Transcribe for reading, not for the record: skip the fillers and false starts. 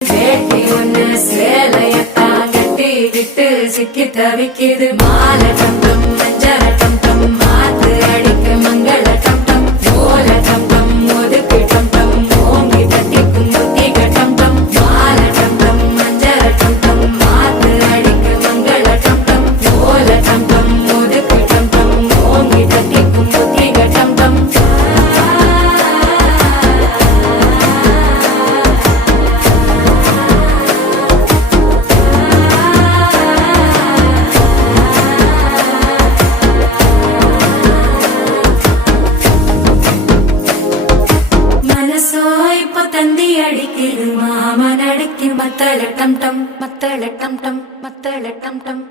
வேட்டி ஒண்ணு சேலையத்தான் கட்டிக்கிட்டு சிக்கி தவிக்குது. மாலை டம் டம் மஞ்சள டம் டம் மாத்து அடிக்க மங்கள டம் டம் ஓல டம் டம் ஒதுக்கு டம் டம் ஓங்கி தட்டிக்கும் முத்திக டம் டம் மாலை டம் டம் மஞ்சள டம் டம் மாத்து அடிக்க மங்கள டம் டம் ஓல டம் டம் ஒதுக்கு டம் டம் ஓங்கி தட்டிக்கும் முத்திக டம் டம். மனசோ இப்ப தந்தி அடிக்குது மாமன் அடிக்கு மத்தள டம் டம் மத்தள டம் டம் மத்தள டம் டம்.